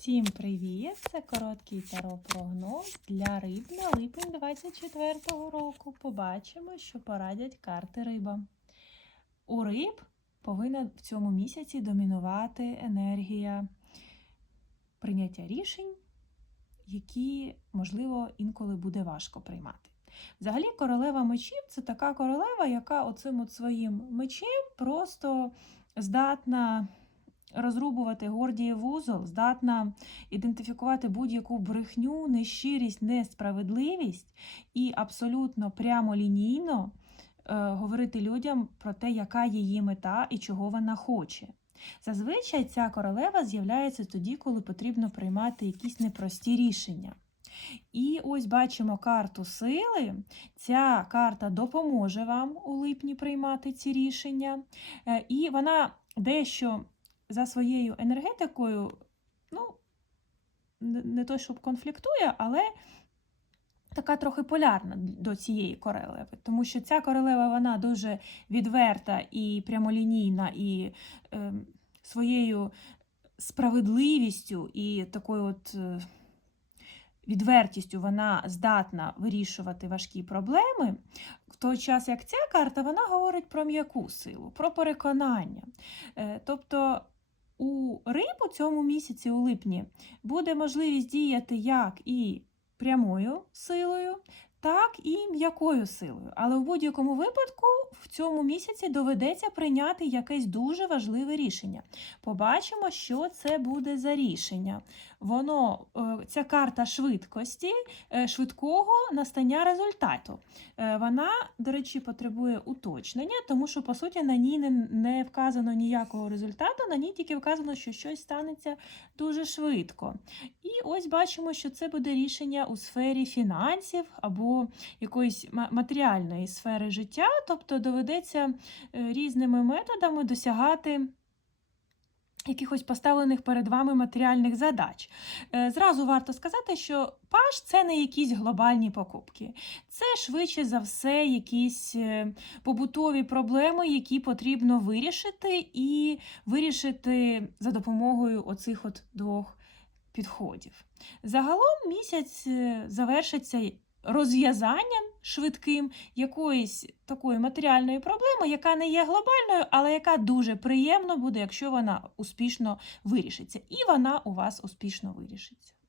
Всім привіт! Це короткий таро-прогноз для риб на липень 24-го року. Побачимо, що порадять карти риба. У риб повинна в цьому місяці домінувати енергія прийняття рішень, які, можливо, інколи буде важко приймати. Взагалі, королева мечів це така королева, яка оцим от своїм мечем просто здатна розрубувати гордіє вузол, здатна ідентифікувати будь-яку брехню, нещирість, несправедливість і абсолютно прямолінійно е, говорити людям про те, яка її мета і чого вона хоче. Зазвичай ця королева з'являється тоді, коли потрібно приймати якісь непрості рішення. І ось бачимо карту сили. Ця карта допоможе вам у липні приймати ці рішення. Е, І вона дещо за своєю енергетикою, ну, не то, щоб конфліктує, але така трохи полярна до цієї королеви. Тому що ця королева вона дуже відверта і прямолінійна, і е, своєю справедливістю і такою от. Е, Відвертістю вона здатна вирішувати важкі проблеми, в той час як ця карта вона говорить про м'яку силу, про переконання. Е, тобто риб у цьому місяці, у липні, буде можливість діяти як і прямою силою, так і м'якою силою. Але в будь-якому випадку в цьому місяці доведеться прийняти якесь дуже важливе рішення. Побачимо, що це буде за рішення. Воно, е, ця карта швидкості, е, швидкого настання результату. Е, вона, до речі, потребує уточнення, тому що, по суті, на ній не, не вказано ніякого результату, на ній тільки вказано, що щось станеться дуже швидко. І ось бачимо, що це буде рішення у сфері фінансів або якоїсь матеріальної сфери життя, тобто доведеться різними методами досягати якихось поставлених перед вами матеріальних задач. Е, зразу варто сказати, що паш це не якісь глобальні покупки, це швидше за все якісь е, побутові проблеми, які потрібно вирішити, і вирішити за допомогою оцих от двох підходів. Загалом місяць е, завершиться розв'язанням швидким якоїсь такої матеріальної проблеми, яка не є глобальною, але яка дуже приємно буде, якщо вона успішно вирішиться. І вона у вас успішно вирішиться.